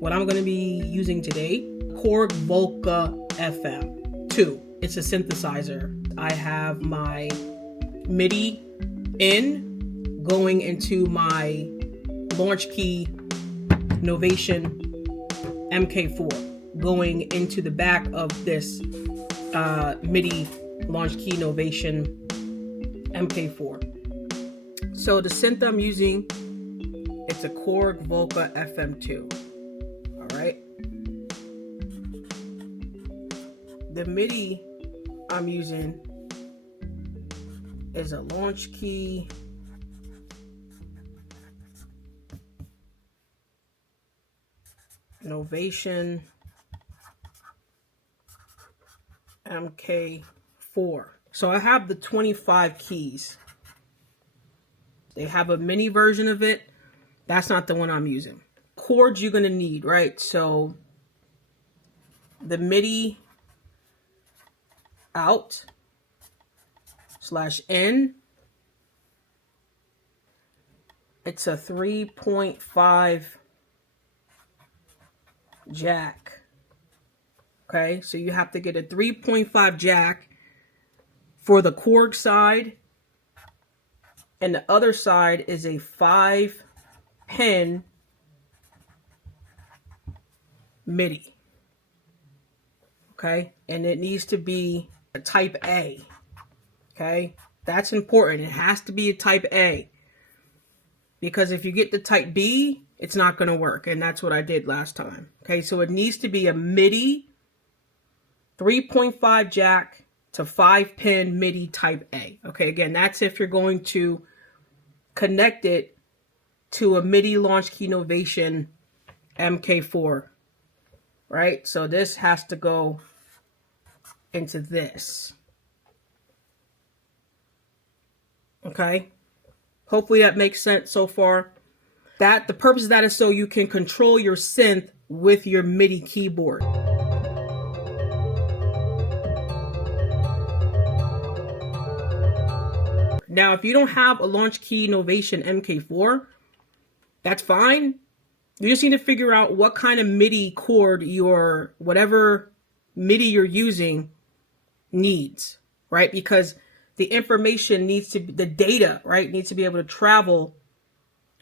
what I'm going to be using today, Korg Volca FM 2. It's a synthesizer. I have my MIDI in going into my Launchkey Novation MK4, going into the back of this MIDI Launchkey Novation MK4. So the synth I'm using, it's a Korg Volca FM2. All right. The MIDI I'm using is a Launchkey Novation MK4. So I have the 25 keys. They have a mini version of it. That's not the one I'm using. Chords you're going to need, right? So the MIDI out /in. It's a 3.5 jack. Okay, so you have to get a 3.5 jack for the Korg side, and the other side is a 5-pin MIDI. Okay, and it needs to be a type A. Okay, that's important. It has to be a type A, because if you get the type B, it's not going to work, and that's what I did last time. Okay, so it needs to be a MIDI 3.5 jack to 5-pin MIDI type A. Okay, again, that's if you're going to connect it to a MIDI Launchkey Novation MK4, right? So this has to go into this. Okay, hopefully that makes sense so far. That the purpose of that is so you can control your synth with your MIDI keyboard. Now, if you don't have a Launchkey Novation MK4, that's fine. You just need to figure out what kind of MIDI chord your whatever MIDI you're using needs, right? Because the information needs to be, the data, right, needs to be able to travel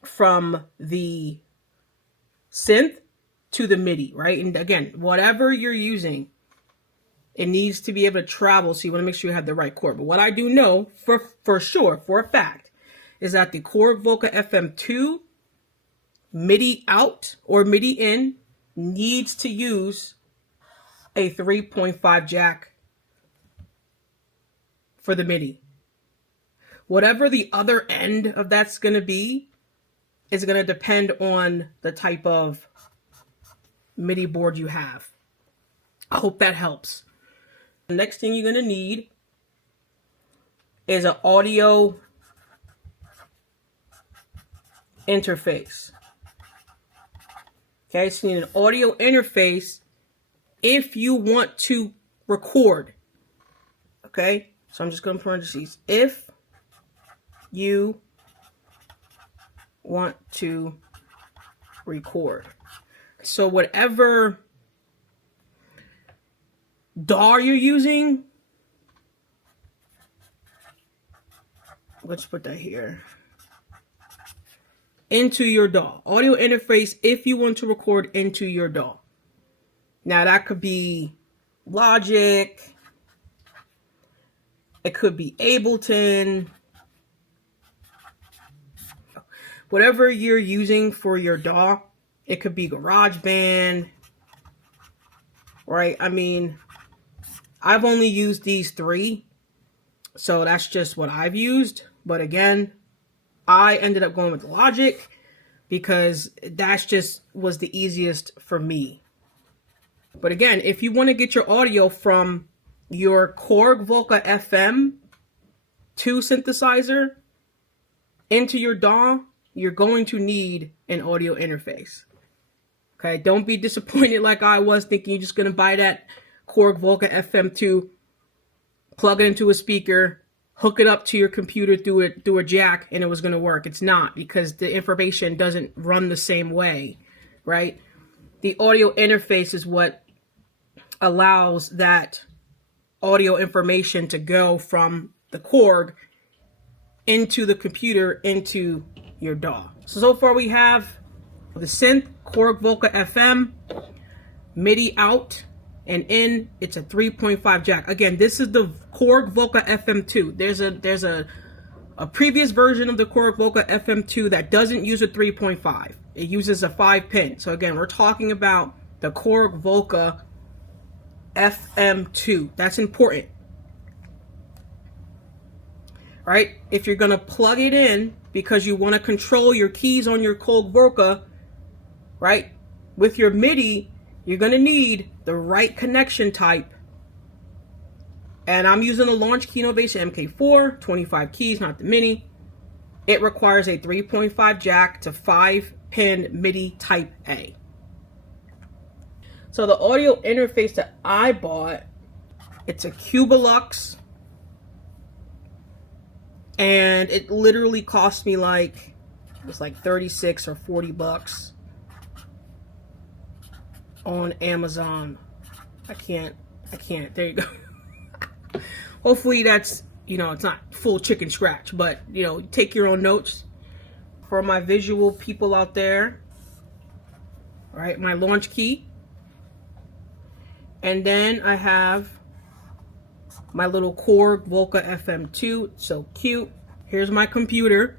from the synth to the MIDI, right? And again, whatever you're using, it needs to be able to travel, so you want to make sure you have the right chord. But what I do know for sure, for a fact, is that the Korg Volca FM2 MIDI out or MIDI in needs to use a 3.5 jack for the MIDI. Whatever the other end of that's going to be is going to depend on the type of MIDI board you have. I hope that helps. The next thing you're going to need is an audio interface. Okay, so you need an audio interface if you want to record. Okay, so I'm just going to parentheses. If you want to record. So whatever DAW you're using, let's put that here, into your DAW. Audio interface if you want to record into your DAW. Now that could be Logic, it could be Ableton, whatever you're using for your DAW. It could be GarageBand, right? I mean, I've only used these three, so that's just what I've used. But again, I ended up going with Logic because that's just was the easiest for me. But again, if you want to get your audio from your Korg Volca FM 2 synthesizer into your DAW, you're going to need an audio interface. Okay, don't be disappointed like I was, thinking you're just going to buy that Korg Volca FM2, plug it into a speaker, hook it up to your computer through a jack, and it was going to work. It's not, because the information doesn't run the same way, right? the audio interface is what allows that audio information to go from the Korg into the computer, into your DAW. So far we have the synth, Korg Volca FM, MIDI out, and in, it's a 3.5 jack. Again, this is the Korg Volca FM2. There's a previous version of the Korg Volca FM2 that doesn't use a 3.5. It uses a 5-pin. So again, we're talking about the Korg Volca FM2. That's important. Right? If you're going to plug it in because you want to control your keys on your Korg Volca, right? With your MIDI, you're going to need the right connection type. And I'm using a Launchkey Novation MK4, 25 keys, not the mini. It requires a 3.5 jack to 5-pin MIDI type A. So the audio interface that I bought, it's a Cubalux. And it literally cost me like, it's like 36 or 40 bucks on Amazon. I can't, there you go. Hopefully that's, it's not full chicken scratch, but, take your own notes. For my visual people out there, all right, my Launchkey. And then I have my little Korg Volca FM2, so cute. Here's my computer,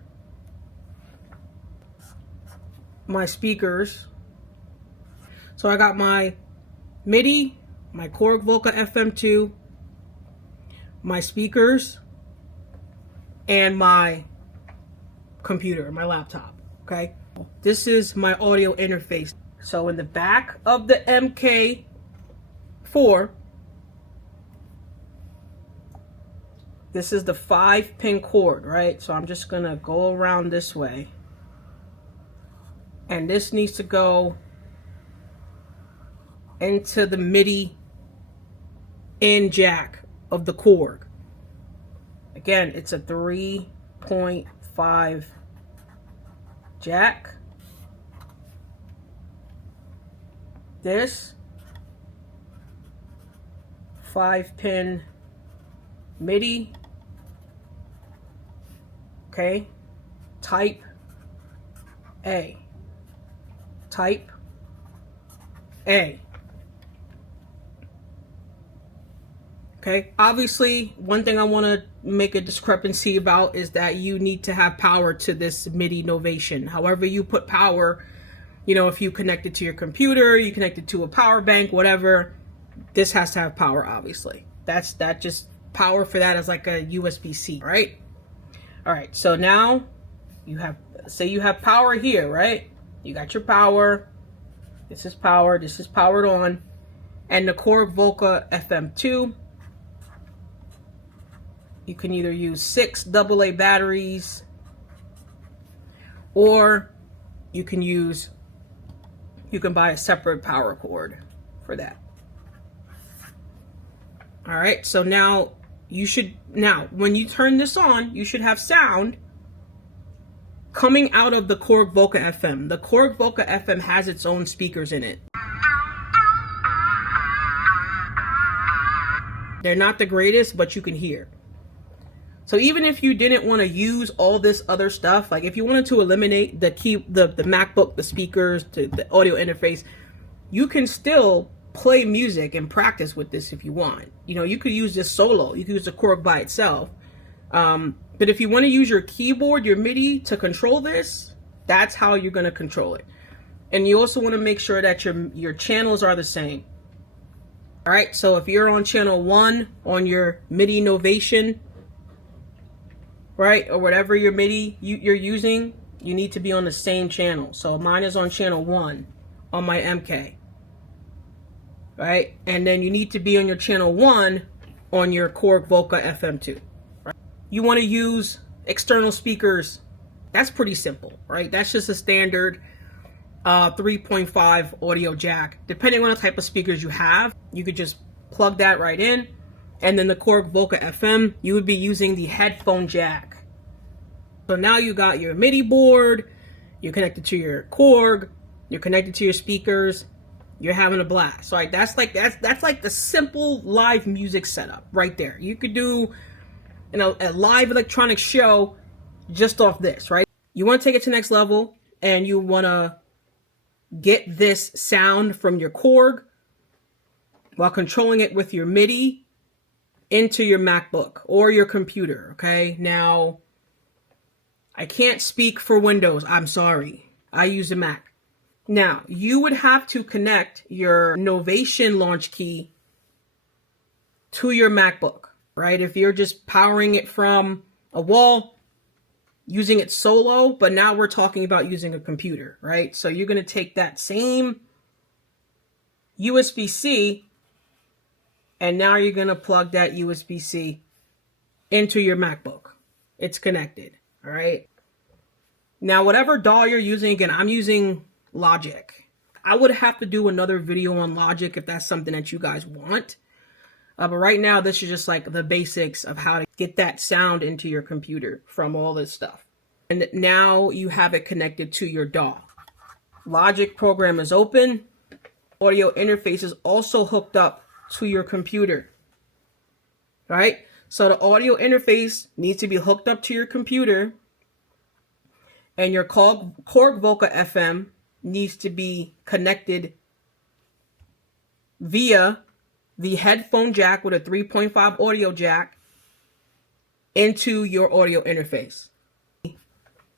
my speakers. So I got my MIDI, my Korg Volca FM2, my speakers, and my computer, my laptop, okay? This is my audio interface. So in the back of the MK4, this is the 5-pin cord, right? So I'm just gonna go around this way. And this needs to go into the MIDI in jack of the Korg. Again, it's a 3.5 jack. This 5-pin MIDI. Okay, type A. Type A. Okay, obviously, one thing I want to make a discrepancy about is that you need to have power to this MIDI Novation. However you put power, if you connect it to your computer, you connect it to a power bank, whatever, this has to have power, obviously. That just power for that is like a USB-C, right? All right, so now you have, say you have power here, right? You got your power. This is powered on. And the Korg Volca FM2, you can either use 6 AA batteries, or you can buy a separate power cord for that. All right, so now when you turn this on, you should have sound coming out of the Korg Volca FM. The Korg Volca FM has its own speakers in it. They're not the greatest, but you can hear. So even if you didn't want to use all this other stuff, like if you wanted to eliminate the MacBook, the speakers, the audio interface, you can still play music and practice with this if you want. You could use this solo. You could use the Korg by itself. But if you want to use your keyboard, your MIDI to control this, that's how you're going to control it. And you also want to make sure that your channels are the same. All right, so if you're on channel 1 on your MIDI Novation, right, or whatever your MIDI you're using, you need to be on the same channel. So mine is on channel 1 on my MK. Right? And then you need to be on your channel 1 on your Korg Volca FM2. Right? You want to use external speakers. That's pretty simple, right? That's just a standard 3.5 audio jack. Depending on the type of speakers you have, you could just plug that right in. And then the Korg Volca FM, you would be using the headphone jack. So now you got your MIDI board, you're connected to your Korg, you're connected to your speakers, you're having a blast. Right? That's like the simple live music setup right there. You could do, you know, a live electronic show just off this, right? You want to take it to the next level, and you want to get this sound from your Korg while controlling it with your MIDI into your MacBook or your computer, okay? Now, I can't speak for Windows. I'm sorry. I use a Mac. Now, you would have to connect your Novation Launchkey to your MacBook, right? If you're just powering it from a wall, using it solo, but now we're talking about using a computer, right? So you're going to take that same USB-C, and now you're going to plug that USB-C into your MacBook. It's connected, all right? Now, whatever DAW you're using, again, I'm using Logic. I would have to do another video on Logic if that's something that you guys want. But right now, this is just like the basics of how to get that sound into your computer from all this stuff. And now you have it connected to your DAW. Logic program is open. Audio interface is also hooked up to your computer. All right? So the audio interface needs to be hooked up to your computer. And your Korg Volca FM needs to be connected via the headphone jack with a 3.5 audio jack into your audio interface.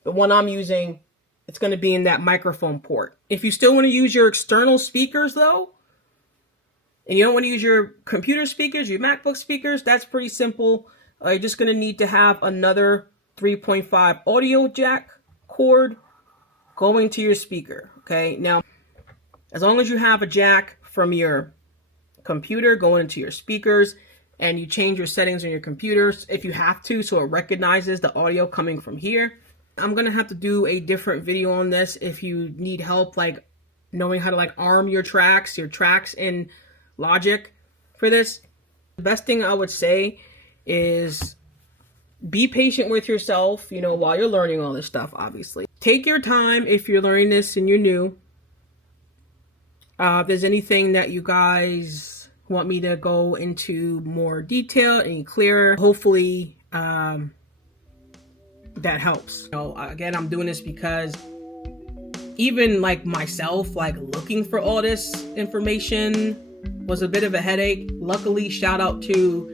The one I'm using, it's going to be in that microphone port. If you still want to use your external speakers though, and you don't want to use your computer speakers, your MacBook speakers, that's pretty simple. You're just going to need to have another 3.5 audio jack cord going to your speaker. Okay, now as long as you have a jack from your computer going into your speakers, and you change your settings on your computers if you have to, so it recognizes the audio coming from here. I'm gonna have to do a different video on this if you need help, like knowing how to like arm your tracks in Logic for this. The best thing I would say is be patient with yourself, you know, while you're learning all this stuff, obviously. Take your time if you're learning this and you're new. If there's anything that you guys want me to go into more detail and clearer, hopefully that helps. You know, again, I'm doing this because even like myself, like looking for all this information was a bit of a headache. Luckily, shout out to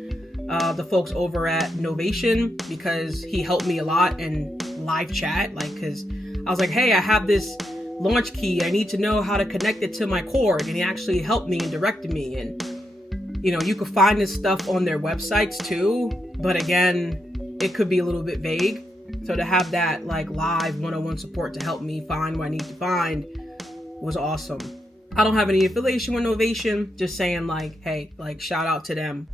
the folks over at Novation, because he helped me a lot in live chat, like, because I was like, hey, I have this Launchkey, I need to know how to connect it to my Korg, and he actually helped me and directed me. And you know, you can find this stuff on their websites too, but again, it could be a little bit vague. So to have that like live one-on-one support to help me find what I need to find was awesome. I don't have any affiliation with Novation, just saying like, hey, like shout out to them.